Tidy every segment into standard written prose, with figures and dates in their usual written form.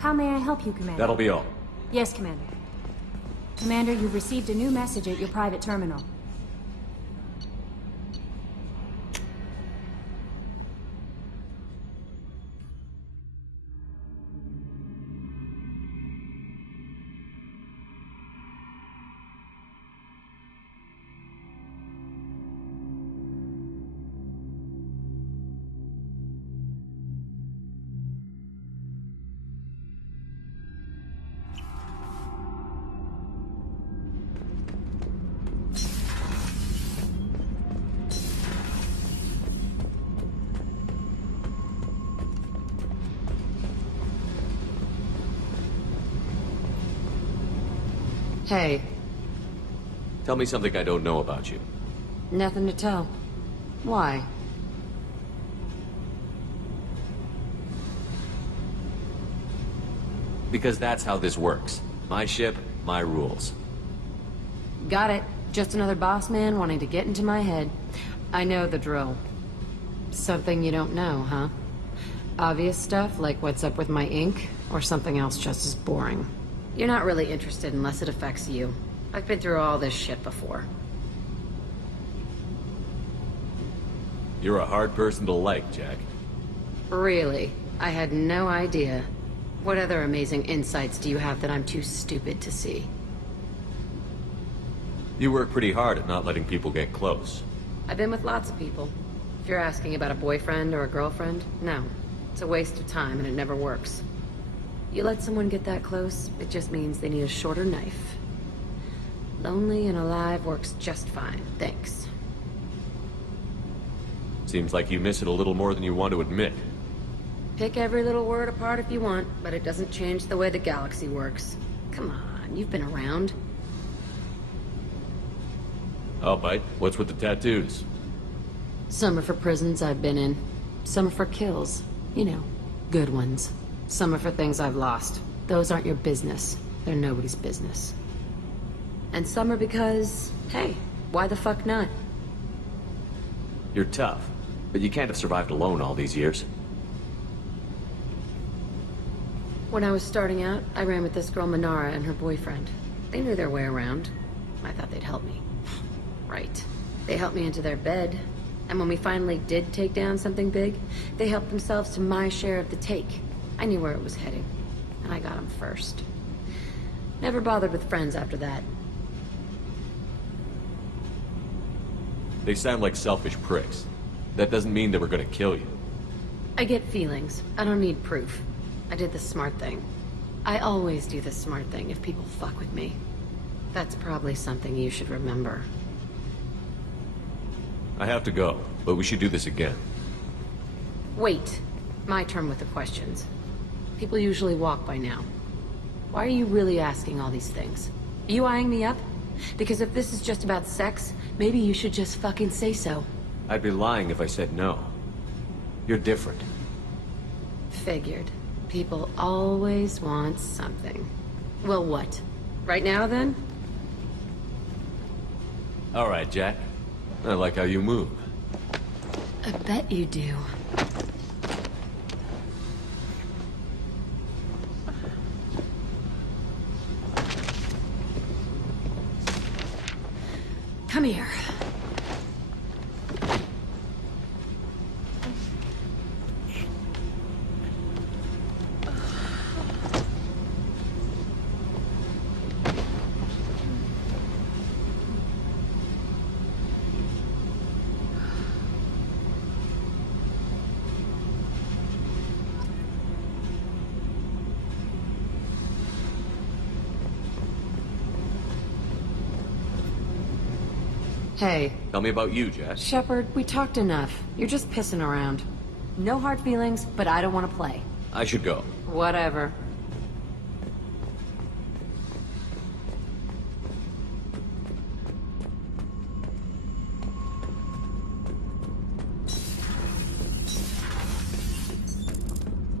How may I help you, Commander? That'll be all. Yes, Commander. Commander, you've received a new message at your private terminal. Hey. Tell me something I don't know about you. Nothing to tell. Why? Because that's how this works. My ship, my rules. Got it. Just another boss man wanting to get into my head. I know the drill. Something you don't know, huh? Obvious stuff like what's up with my ink, or something else just as boring? You're not really interested unless it affects you. I've been through all this shit before. You're a hard person to like, Jack. Really? I had no idea. What other amazing insights do you have that I'm too stupid to see? You work pretty hard at not letting people get close. I've been with lots of people. If you're asking about a boyfriend or a girlfriend, no. It's a waste of time and it never works. You let someone get that close, it just means they need a shorter knife. Lonely and alive works just fine, thanks. Seems like you miss it a little more than you want to admit. Pick every little word apart if you want, but it doesn't change the way the galaxy works. Come on, you've been around. I'll bite. What's with the tattoos? Some are for prisons I've been in. Some are for kills. You know, good ones. Some are for things I've lost. Those aren't your business. They're nobody's business. And some are because, hey, why the fuck not? You're tough, but you can't have survived alone all these years. When I was starting out, I ran with this girl Minara and her boyfriend. They knew their way around. I thought they'd help me. Right. They helped me into their bed. And when we finally did take down something big, they helped themselves to my share of the take. I knew where it was heading, and I got them first. Never bothered with friends after that. They sound like selfish pricks. That doesn't mean they were gonna kill you. I get feelings. I don't need proof. I did the smart thing. I always do the smart thing if people fuck with me. That's probably something you should remember. I have to go, but we should do this again. Wait. My turn with the questions. People usually walk by now. Why are you really asking all these things? Are you eyeing me up? Because if this is just about sex, maybe you should just fucking say so. I'd be lying if I said no. You're different. Figured. People always want something. Well, what? Right now, then? All right, Jack. I like how you move. I bet you do. Come here. Hey. Tell me about you, Jack. Shepard, we talked enough. You're just pissing around. No hard feelings, but I don't want to play. I should go. Whatever.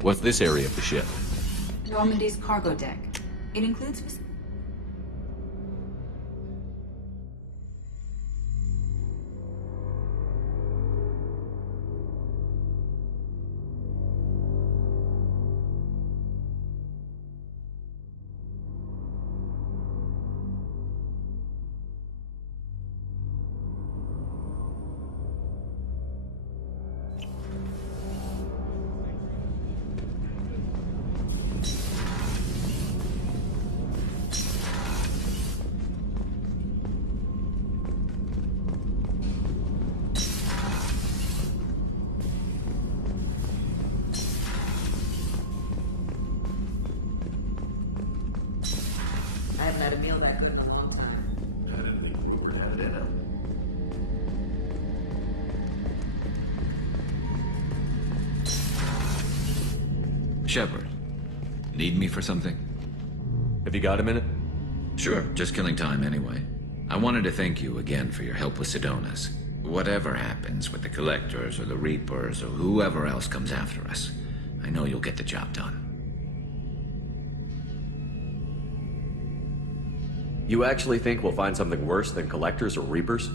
What's this area of the ship? Normandy's cargo deck. It includes... Shepard, need me for something? Have you got a minute? Sure, just killing time anyway. I wanted to thank you again for your help with Sidonis. Whatever happens with the Collectors or the Reapers or whoever else comes after us, I know you'll get the job done. You actually think we'll find something worse than Collectors or Reapers?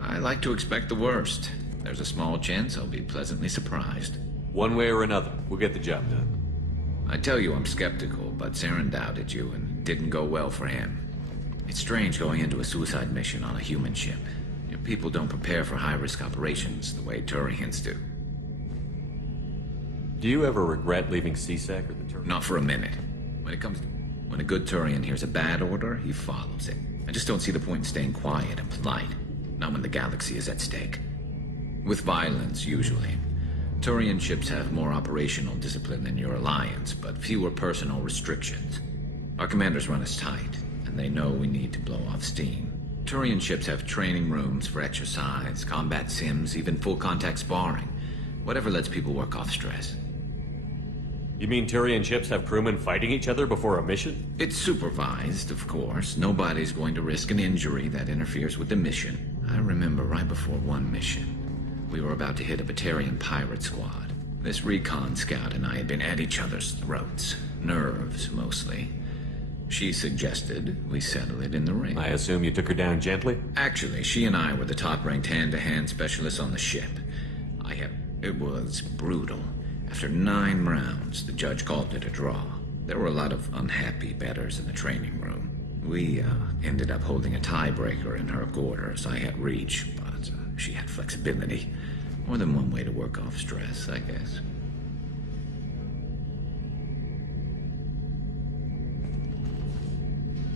I like to expect the worst. There's a small chance I'll be pleasantly surprised. One way or another, we'll get the job done. I tell you I'm skeptical, but Saren doubted you and it didn't go well for him. It's strange going into a suicide mission on a human ship. Your people don't prepare for high-risk operations the way Turians do. Do you ever regret leaving CSEC or the Turian? Not for a minute. When a good Turian hears a bad order, he follows it. I just don't see the point in staying quiet and polite. Not when the galaxy is at stake. With violence, usually. Turian ships have more operational discipline than your alliance, but fewer personal restrictions. Our commanders run us tight, and they know we need to blow off steam. Turian ships have training rooms for exercise, combat sims, even full-contact sparring. Whatever lets people work off stress. You mean Turian ships have crewmen fighting each other before a mission? It's supervised, of course. Nobody's going to risk an injury that interferes with the mission. I remember right before one mission, we were about to hit a Batarian pirate squad. This recon scout and I had been at each other's throats. Nerves, mostly. She suggested we settle it in the ring. I assume you took her down gently? Actually, she and I were the top-ranked hand-to-hand specialists on the ship. It was brutal. After 9 rounds, the judge called it a draw. There were a lot of unhappy bettors in the training room. We ended up holding a tiebreaker in her quarters. I had reach, but she had flexibility. More than one way to work off stress, I guess.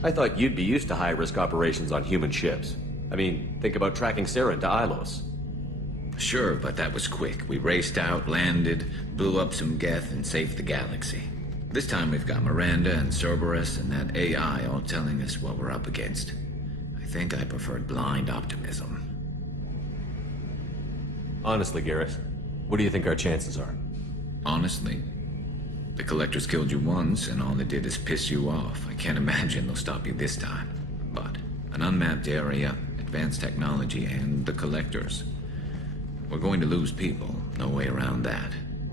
I thought you'd be used to high-risk operations on human ships. I mean, think about tracking Saren to Ilos. Sure, but that was quick. We raced out, landed, blew up some Geth, and saved the galaxy. This time we've got Miranda and Cerberus and that AI all telling us what we're up against. I think I preferred blind optimism. Honestly, Garrus, what do you think our chances are? Honestly? The Collectors killed you once, and all they did is piss you off. I can't imagine they'll stop you this time. But an unmapped area, advanced technology, and the Collectors. We're going to lose people. No way around that.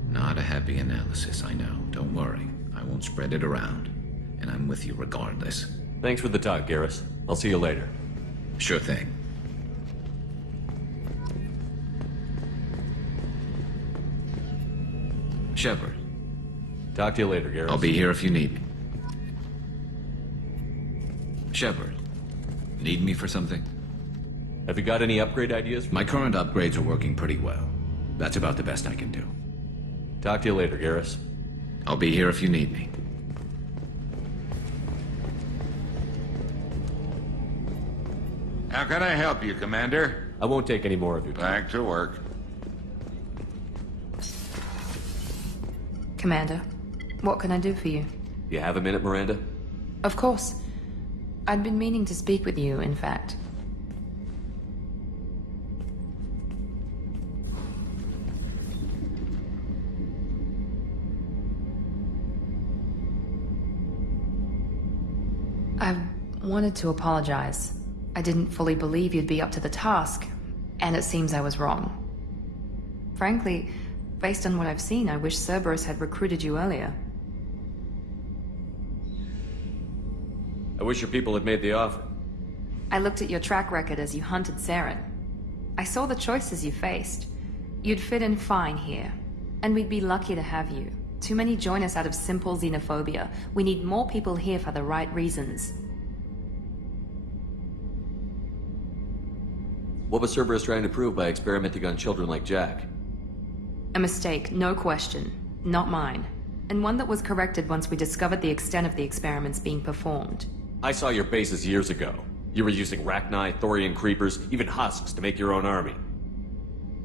Not a happy analysis, I know. Don't worry. I won't spread it around. And I'm with you regardless. Thanks for the talk, Garrus. I'll see you later. Sure thing. Shepard. Talk to you later, Garrus. I'll be here if you need me. Shepard. Need me for something? Have you got any upgrade ideas? My current upgrades are working pretty well. That's about the best I can do. Talk to you later, Garrus. I'll be here if you need me. How can I help you, Commander? I won't take any more of your time. Back to work. Commander, what can I do for you? You have a minute, Miranda? Of course. I'd been meaning to speak with you, in fact. I wanted to apologize. I didn't fully believe you'd be up to the task, and it seems I was wrong. Frankly, based on what I've seen, I wish Cerberus had recruited you earlier. I wish your people had made the offer. I looked at your track record as you hunted Saren. I saw the choices you faced. You'd fit in fine here, and we'd be lucky to have you. Too many join us out of simple xenophobia. We need more people here for the right reasons. What was Cerberus trying to prove by experimenting on children like Jack? A mistake, no question. Not mine. And one that was corrected once we discovered the extent of the experiments being performed. I saw your bases years ago. You were using Rachni, Thorian creepers, even husks to make your own army.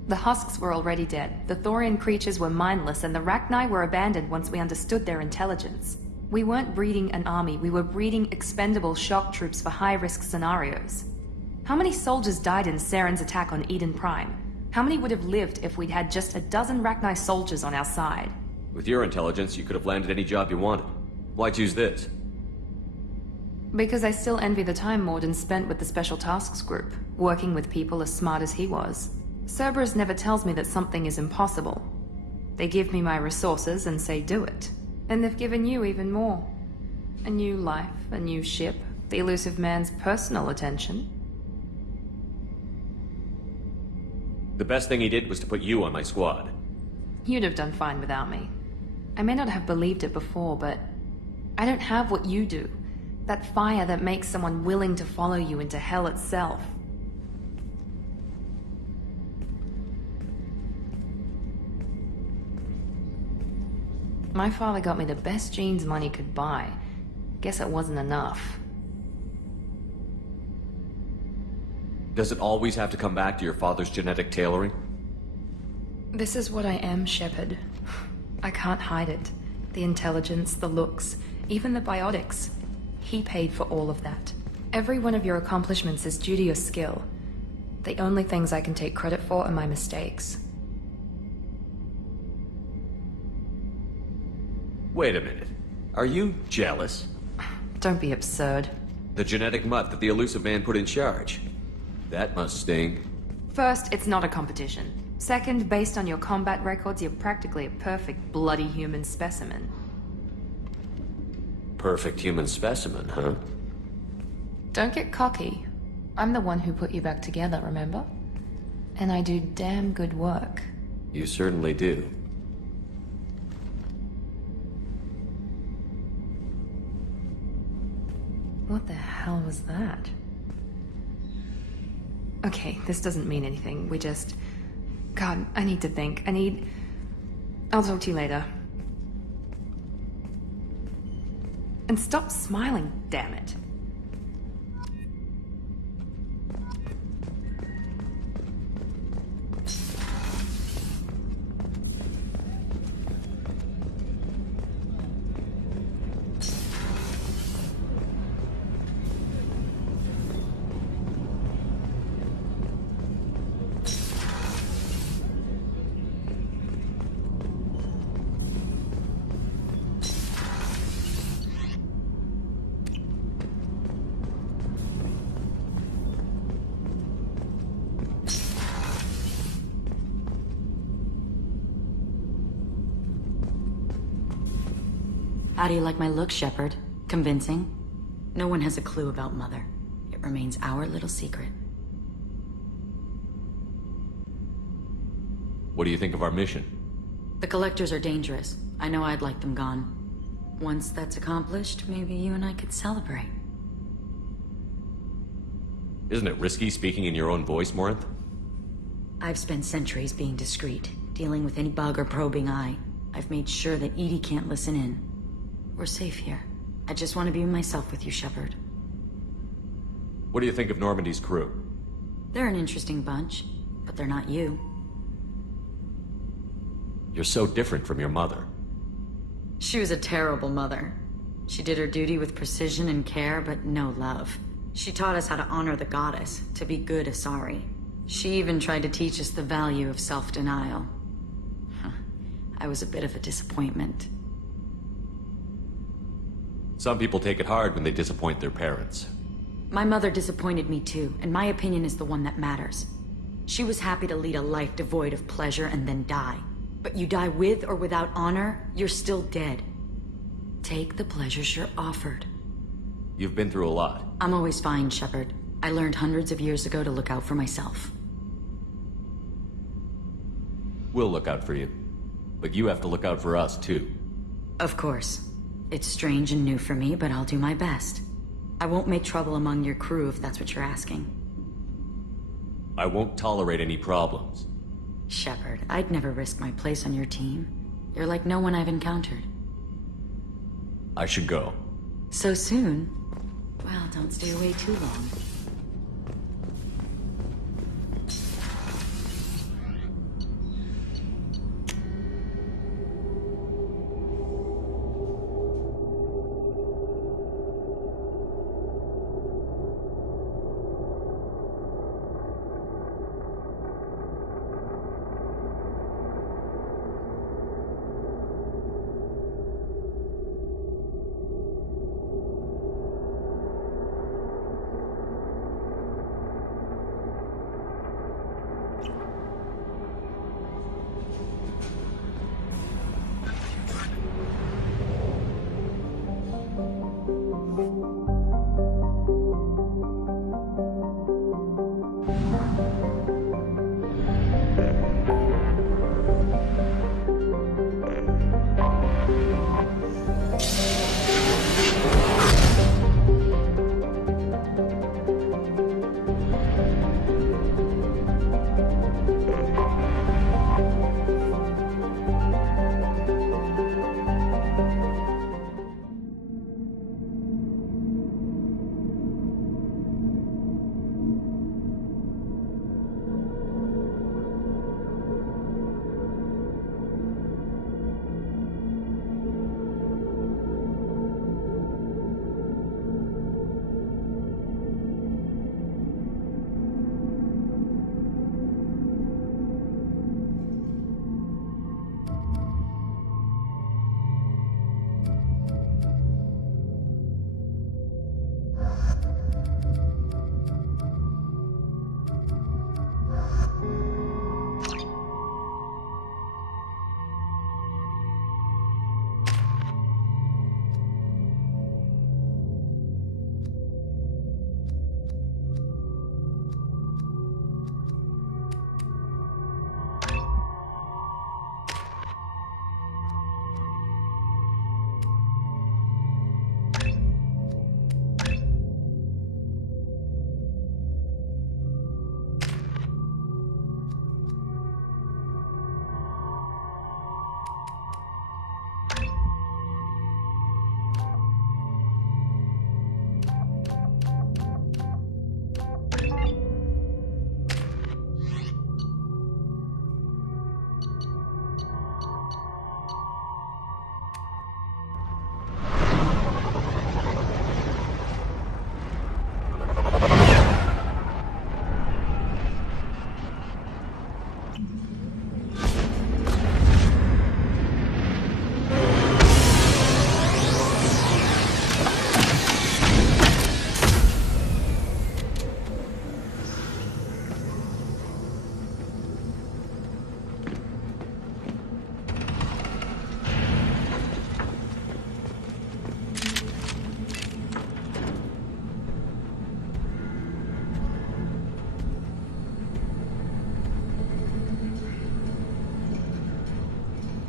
The husks were already dead. The Thorian creatures were mindless, and the Rachni were abandoned once we understood their intelligence. We weren't breeding an army, we were breeding expendable shock troops for high-risk scenarios. How many soldiers died in Saren's attack on Eden Prime? How many would have lived if we'd had just a dozen Rachni soldiers on our side? With your intelligence, you could have landed any job you wanted. Why choose this? Because I still envy the time Morden spent with the Special Tasks Group, working with people as smart as he was. Cerberus never tells me that something is impossible. They give me my resources and say do it. And they've given you even more. A new life, a new ship, the elusive man's personal attention. The best thing he did was to put you on my squad. You'd have done fine without me. I may not have believed it before, but I don't have what you do. That fire that makes someone willing to follow you into hell itself. My father got me the best genes money could buy. Guess it wasn't enough. Does it always have to come back to your father's genetic tailoring? This is what I am, Shepard. I can't hide it. The intelligence, the looks, even the biotics. He paid for all of that. Every one of your accomplishments is due to your skill. The only things I can take credit for are my mistakes. Wait a minute. Are you jealous? Don't be absurd. The genetic mutt that the elusive man put in charge. That must sting. First, it's not a competition. Second, based on your combat records, you're practically a perfect bloody human specimen. Perfect human specimen, huh? Don't get cocky. I'm the one who put you back together, remember? And I do damn good work. You certainly do. What the hell was that? Okay, this doesn't mean anything. We just... God, I need to think. I'll talk to you later. And stop smiling, damn it. How do you like my look, Shepard? Convincing? No one has a clue about Mother. It remains our little secret. What do you think of our mission? The Collectors are dangerous. I know I'd like them gone. Once that's accomplished, maybe you and I could celebrate. Isn't it risky speaking in your own voice, Morinth? I've spent centuries being discreet, dealing with any bug or probing eye. I've made sure that Edie can't listen in. We're safe here. I just want to be myself with you, Shepard. What do you think of Normandy's crew? They're an interesting bunch, but they're not you. You're so different from your mother. She was a terrible mother. She did her duty with precision and care, but no love. She taught us how to honor the goddess, to be good Asari. She even tried to teach us the value of self-denial. I was a bit of a disappointment. Some people take it hard when they disappoint their parents. My mother disappointed me too, and my opinion is the one that matters. She was happy to lead a life devoid of pleasure and then die. But you die with or without honor, you're still dead. Take the pleasures you're offered. You've been through a lot. I'm always fine, Shepard. I learned hundreds of years ago to look out for myself. We'll look out for you. But you have to look out for us, too. Of course. It's strange and new for me, but I'll do my best. I won't make trouble among your crew if that's what you're asking. I won't tolerate any problems. Shepard, I'd never risk my place on your team. You're like no one I've encountered. I should go. So soon? Well, don't stay away too long.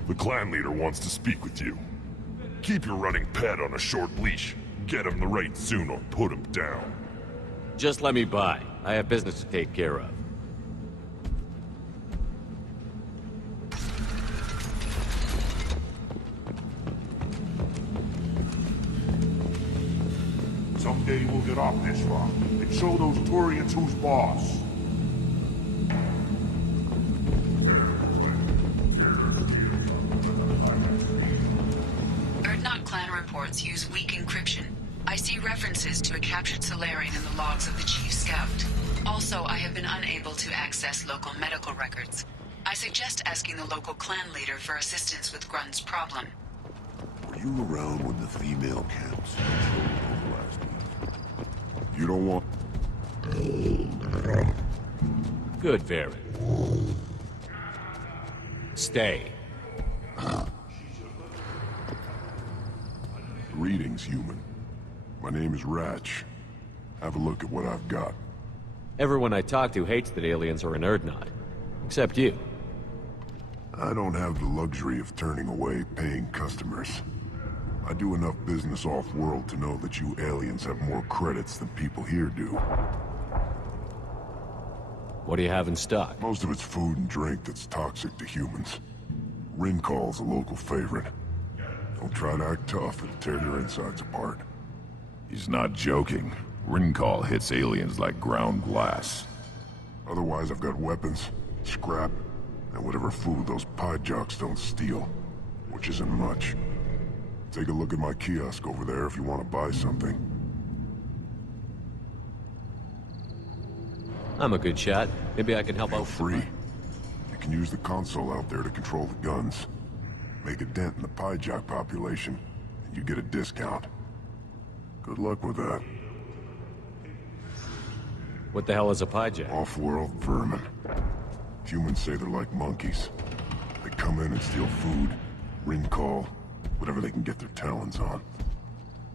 The clan leader wants to speak with you. Keep your running pet on a short leash. Get him the right soon or put him down. Just let me by. I have business to take care of. Someday we'll get off this rock and show those Turians who's boss. Erdnot clan reports use weak encryption. I see references to a captured Solarian in the logs of the Chief Scout. Also, I have been unable to access local medical records. I suggest asking the local clan leader for assistance with Grunt's problem. Were you around when the female camps last week? You don't want... Good, Varyn. Stay. Greetings, human. My name is Ratch. Have a look at what I've got. Everyone I talk to hates that aliens are in Erdnot. Except you. I don't have the luxury of turning away paying customers. I do enough business off-world to know that you aliens have more credits than people here do. What do you have in stock? Most of it's food and drink that's toxic to humans. Ringcall's a local favorite. Don't try to act tough, it'll tear your insides apart. He's not joking. Ringcall hits aliens like ground glass. Otherwise, I've got weapons, scrap, and whatever food those pie jocks don't steal. Which isn't much. Take a look at my kiosk over there if you want to buy something. I'm a good shot. Maybe I can help out. Free. You can use the console out there to control the guns. Make a dent in the pie jock population, and you get a discount. Good luck with that. What the hell is a piejack? Off-world vermin. Humans say they're like monkeys. They come in and steal food, ring call, whatever they can get their talons on.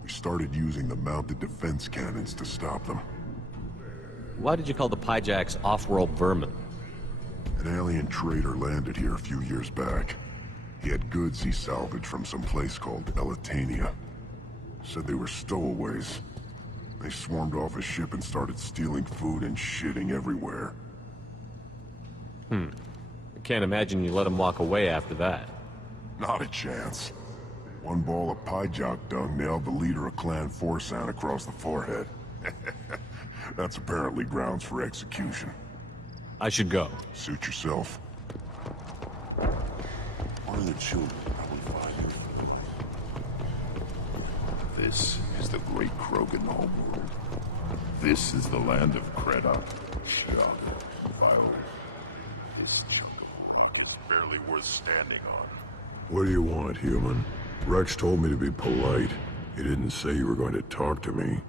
We started using the mounted defense cannons to stop them. Why did you call the piejacks off-world vermin? An alien trader landed here a few years back. He had goods he salvaged from some place called Elitania. Said they were stowaways. They swarmed off his ship and started stealing food and shitting everywhere. I can't imagine you let him walk away after that. Not a chance. One ball of pie jock dung nailed the leader of Clan Forsan across the forehead. That's apparently grounds for execution. I should go. Suit yourself. One of the children probably 5 years. This is the great Krogan homeworld. This is the land of Kreda, Shock, Violet. This chunk of rock is barely worth standing on. What do you want, human? Rex told me to be polite. He didn't say you were going to talk to me.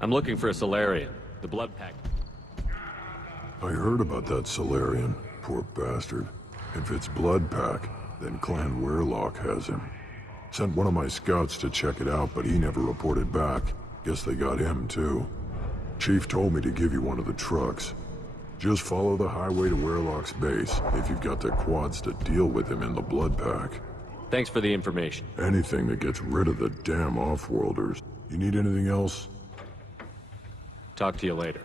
I'm looking for a Solarian. The blood pack. I heard about that Solarian. Poor bastard. If it's blood pack, then Clan Weirlock has him. Sent one of my scouts to check it out, but he never reported back. Guess they got him, too. Chief told me to give you one of the trucks. Just follow the highway to Weirlock's base, if you've got the quads to deal with him in the blood pack. Thanks for the information. Anything that gets rid of the damn off-worlders. You need anything else? Talk to you later.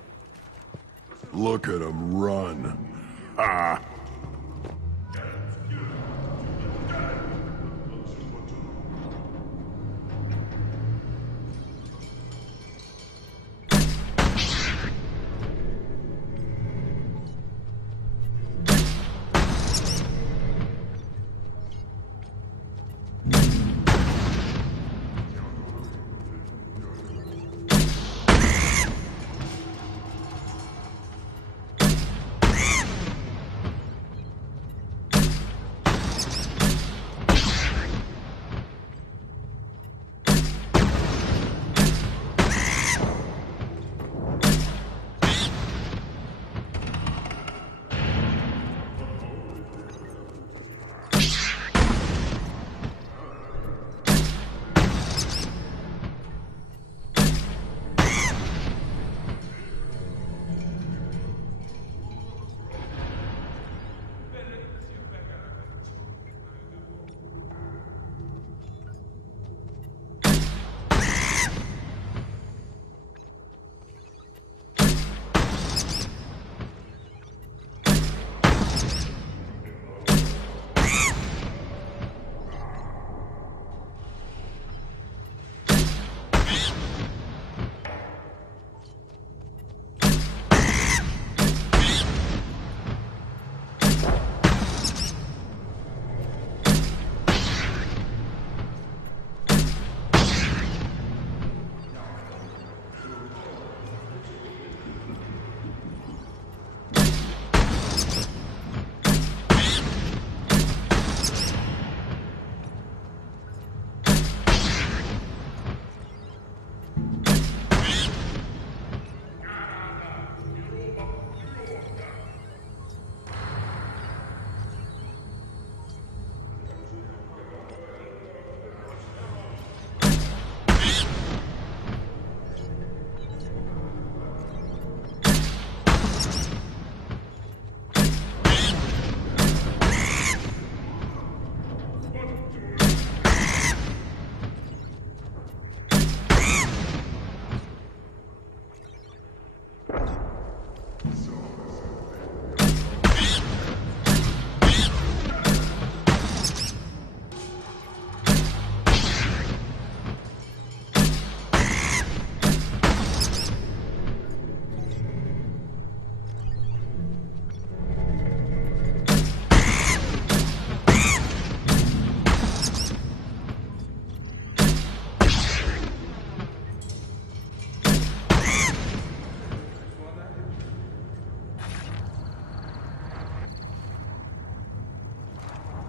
Look at him run. Ah!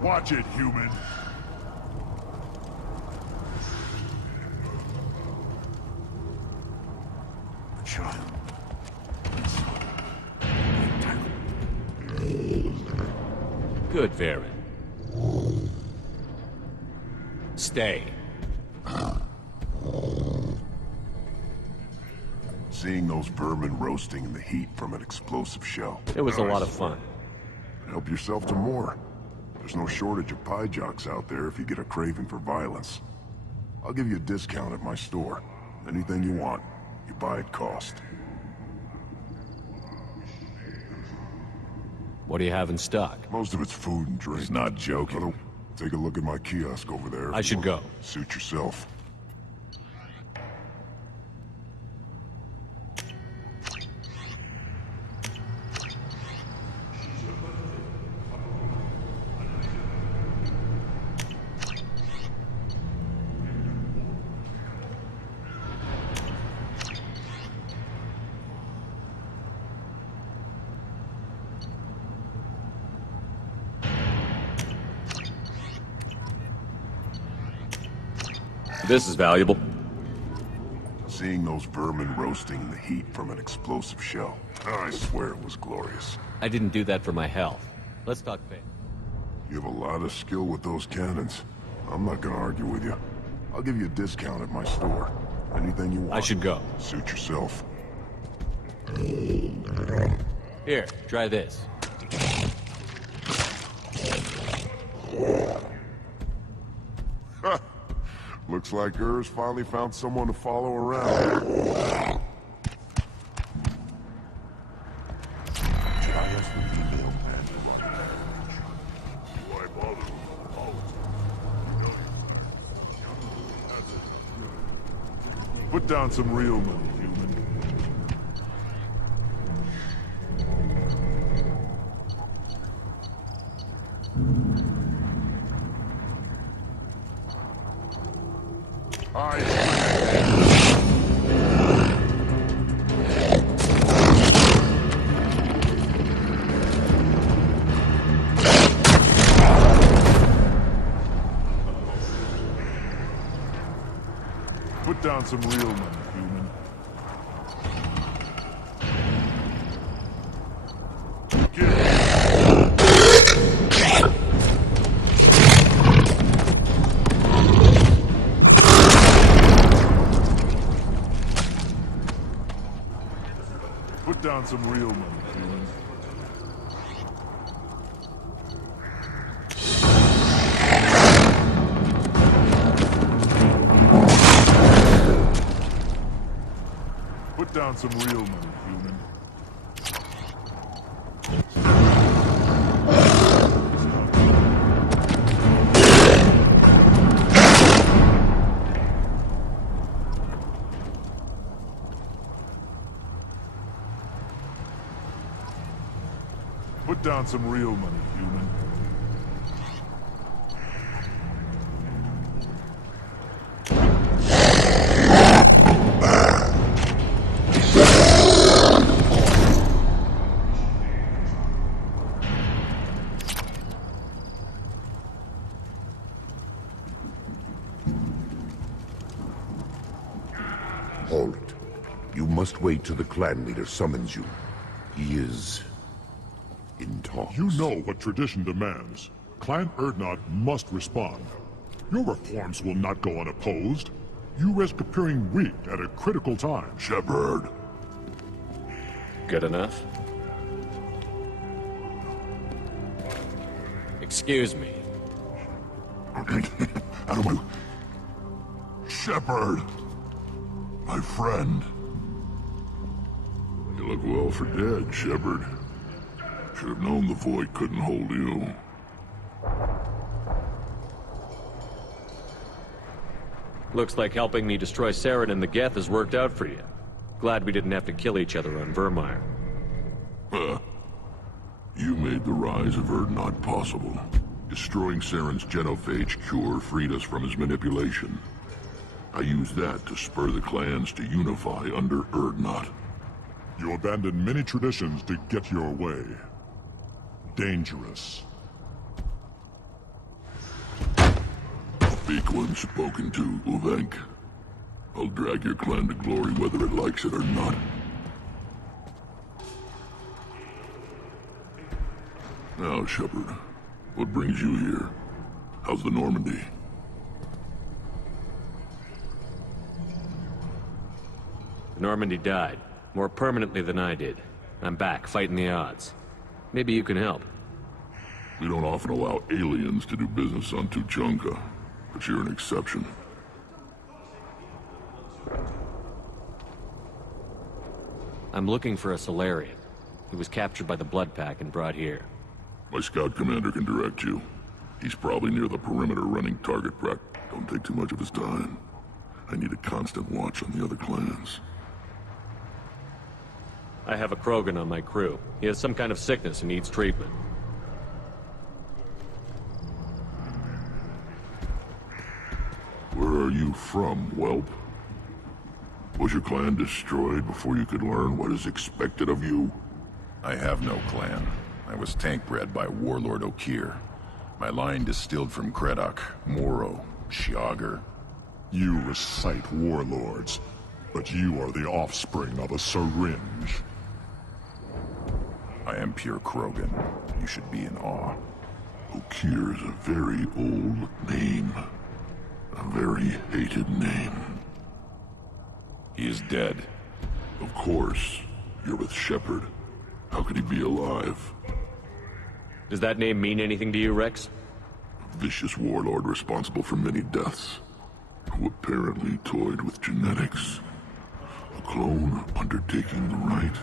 Watch it, human. Child. Good, Varen. Stay. Seeing those vermin roasting in the heat from an explosive shell. It was a lot of fun. Help yourself to more. There's no shortage of pie jocks out there if you get a craving for violence. I'll give you a discount at my store. Anything you want, you buy at cost. What do you have in stock? Most of it's food and drink. He's not joking. Take a look at my kiosk over there. I should go. Suit yourself. This is valuable. Seeing those vermin roasting in the heat from an explosive shell. I swear it was glorious. I didn't do that for my health. Let's talk faith. You have a lot of skill with those cannons. I'm not gonna argue with you. I'll give you a discount at my store. Anything you want. I should go. Suit yourself. Here, try this. Looks like Urs finally found someone to follow around. Put down some real money, human. Put down some real money, human. Put down some real money, human. Put down some real money, human. Put down some real money, human. Hold it. You must wait till the clan leader summons you. He is in talks. You know what tradition demands. Clan Urdnot must respond. Your reforms will not go unopposed. You risk appearing weak at a critical time. Shepard. Good enough? Excuse me. Out of my... Shepard! My friend. You look well for dead, Shepard. Should have known the Void couldn't hold you. Looks like helping me destroy Saren and the Geth has worked out for you. Glad we didn't have to kill each other on Vermire. You made the rise of Urdnot possible. Destroying Saren's genophage cure freed us from his manipulation. I used that to spur the clans to unify under Urdnot. You abandoned many traditions to get your way. Dangerous. Speak when spoken to, Uvenk. I'll drag your clan to glory whether it likes it or not. Now, Shepard, what brings you here? How's the Normandy? The Normandy died, more permanently than I did. I'm back, fighting the odds. Maybe you can help. We don't often allow aliens to do business on Tuchanka, but you're an exception. I'm looking for a Solarian. He was captured by the Blood Pack and brought here. My scout commander can direct you. He's probably near the perimeter running target practice. Don't take too much of his time. I need a constant watch on the other clans. I have a Krogan on my crew. He has some kind of sickness and needs treatment. Where are you from, whelp? Was your clan destroyed before you could learn what is expected of you? I have no clan. I was tank bred by Warlord Okir. My line distilled from Kredok, Moro, Shiagar. You recite warlords, but you are the offspring of a syringe. I am pure Krogan. You should be in awe. Okir is a very old name. A very hated name. He is dead. Of course. You're with Shepard. How could he be alive? Does that name mean anything to you, Rex? A vicious warlord responsible for many deaths, who apparently toyed with genetics. A clone undertaking the right.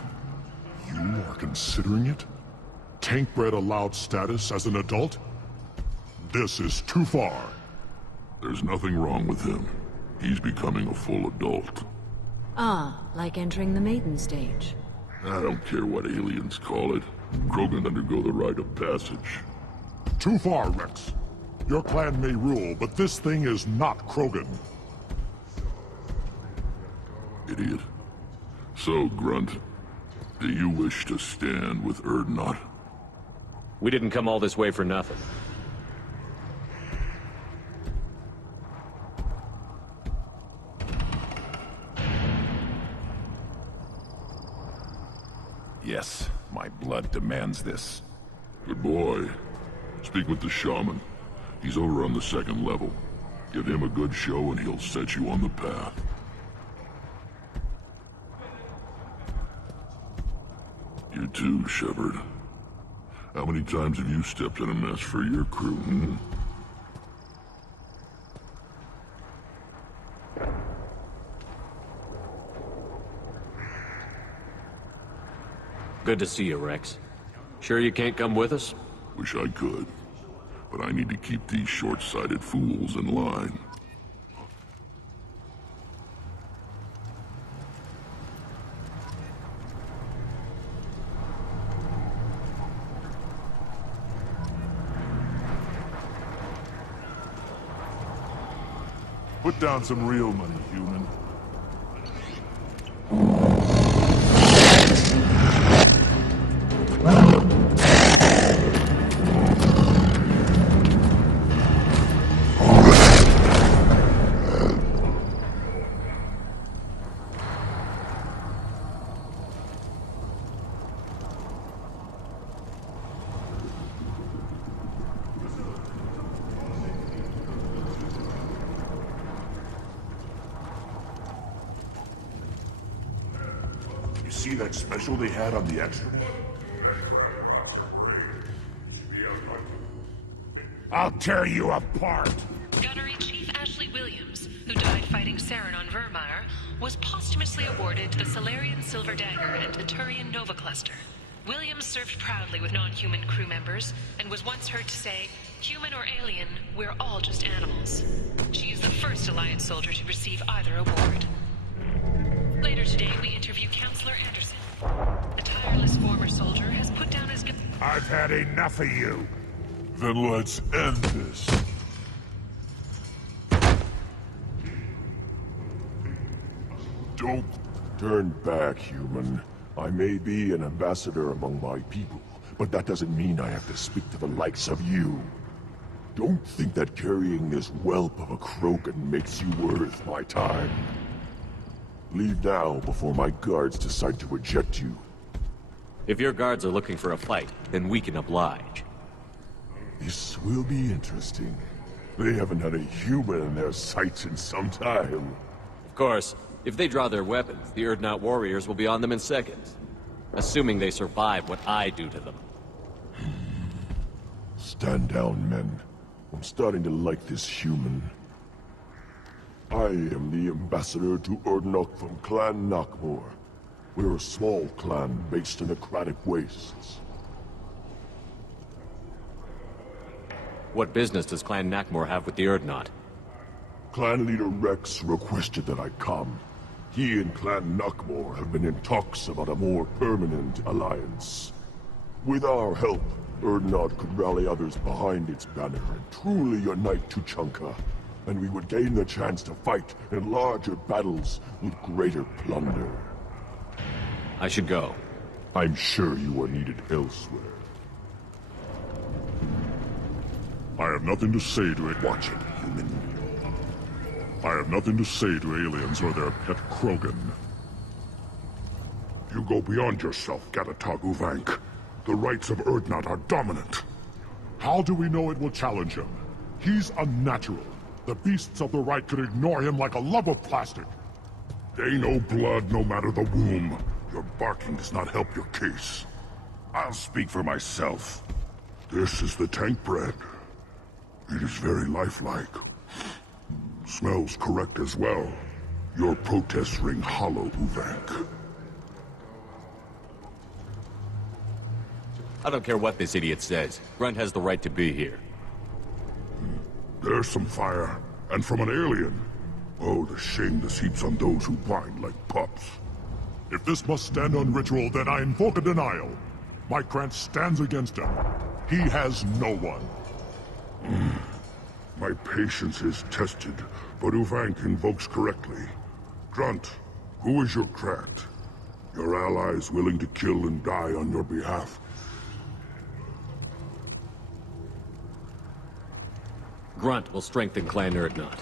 You are considering it? Tank-bred allowed status as an adult? This is too far. There's nothing wrong with him. He's becoming a full adult. Ah, like entering the maiden stage. I don't care what aliens call it. Krogan undergo the rite of passage. Too far, Rex. Your clan may rule, but this thing is not Krogan. Idiot. So, Grunt, do you wish to stand with Erdnot? We didn't come all this way for nothing. Yes, my blood demands this. Good boy. Speak with the shaman. He's over on the second level. Give him a good show and he'll set you on the path. You too, Shepard. How many times have you stepped in a mess for your crew, hmm? Good to see you, Rex. Sure you can't come with us? Wish I could. But I need to keep these short-sighted fools in line. Put down some real money, human. See that special they had on the extra? I'll tear you apart! Gunnery Chief Ashley Williams, who died fighting Saren on Vermeer, was posthumously awarded the Solarian Silver Dagger and Turian Nova Cluster. Williams served proudly with non-human crew members, and was once heard to say, "Human or alien, we're all just animals." She is the first Alliance soldier to receive either award. Later today, we interview Counselor Anderson. A tireless former soldier has put down his gun. I've had enough of you. Then let's end this. Don't turn back, human. I may be an ambassador among my people, but that doesn't mean I have to speak to the likes of you. don't think that carrying this whelp of a Krogan makes you worth my time. Leave now before my guards decide to eject you. If your guards are looking for a fight, then we can oblige. This will be interesting. They haven't had a human in their sights in some time. Of course, if they draw their weapons, the Urdnot warriors will be on them in seconds. Assuming they survive what I do to them. Stand down, men. I'm starting to like this human. I am the ambassador to Urdnot from Clan Nakmor. We're a small clan based in aquatic wastes. What business does Clan Nakmor have with the Urdnot? Clan leader Rex requested that I come. He and Clan Nakmor have been in talks about a more permanent alliance. With our help, Urdnot could rally others behind its banner and truly unite Tuchanka, and we would gain the chance to fight in larger battles with greater plunder. I should go. I'm sure you are needed elsewhere. I have nothing to say to it. Watch it, human. I have nothing to say to aliens or their pet Krogan. You go beyond yourself, Gatatog Uvank. The rights of Urdnot are dominant. How do we know it will challenge him? He's unnatural. The beasts of the right could ignore him like a lump of plastic. They know blood no matter the womb. Your barking does not help your case. I'll speak for myself. This is the tank bread. It is very lifelike. Smells correct as well. Your protests ring hollow, Uvank. I don't care what this idiot says. Grunt has the right to be here. There's some fire, and from an alien. Oh, the shame this heaps on those who whine like pups. If this must stand on ritual, then I invoke a denial. My Krantz stands against him. He has no one. My patience is tested, but Uvank invokes correctly. Grunt, who is your Krant? Your allies willing to kill and die on your behalf. Grunt will strengthen Clan Urdnot.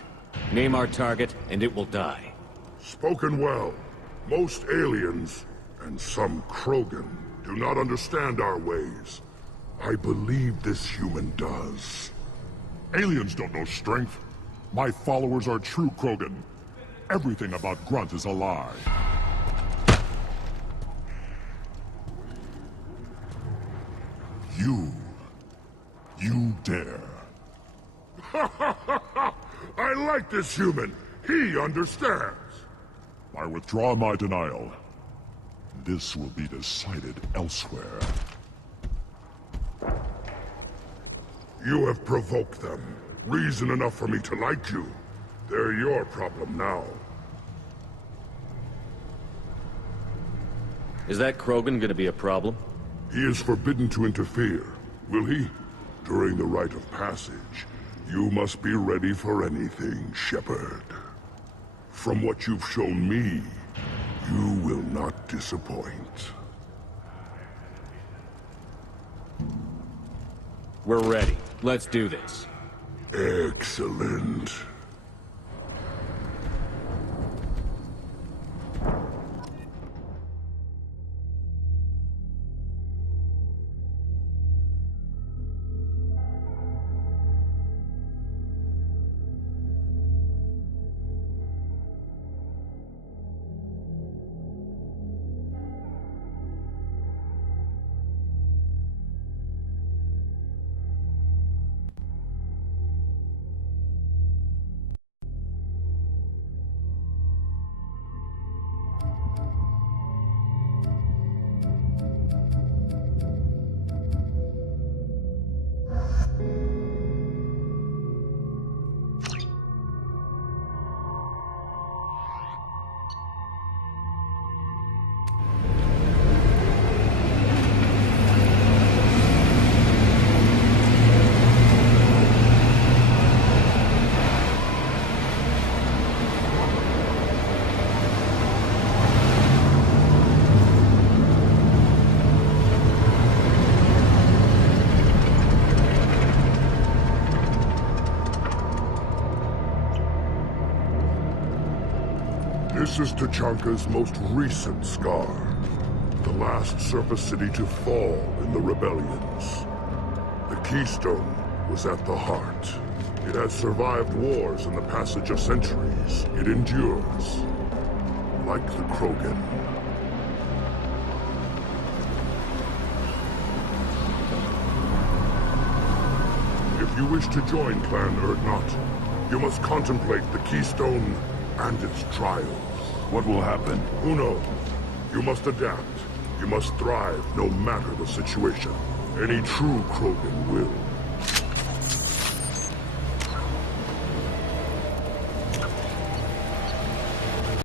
Name our target, and it will die. Spoken well. Most aliens, and some Krogan, do not understand our ways. I believe this human does. Aliens don't know strength. My followers are true Krogan. Everything about Grunt is a lie. You dare. I like this human. He understands. I withdraw my denial. This will be decided elsewhere. You have provoked them. Reason enough for me to like you. They're your problem now. Is that Krogan gonna be a problem? He is forbidden to interfere. Will he? During the rite of passage, you must be ready for anything, Shepard. From what you've shown me, you will not disappoint. We're ready. Let's do this. Excellent. This is Tachanka's most recent scar. The last surface city to fall in the rebellions. The Keystone was at the heart. It has survived wars in the passage of centuries. It endures. Like the Krogan. If you wish to join Clan Urdnot, you must contemplate the Keystone and its trials. What will happen? Who knows? You must adapt. You must thrive no matter the situation. Any true Krogan will.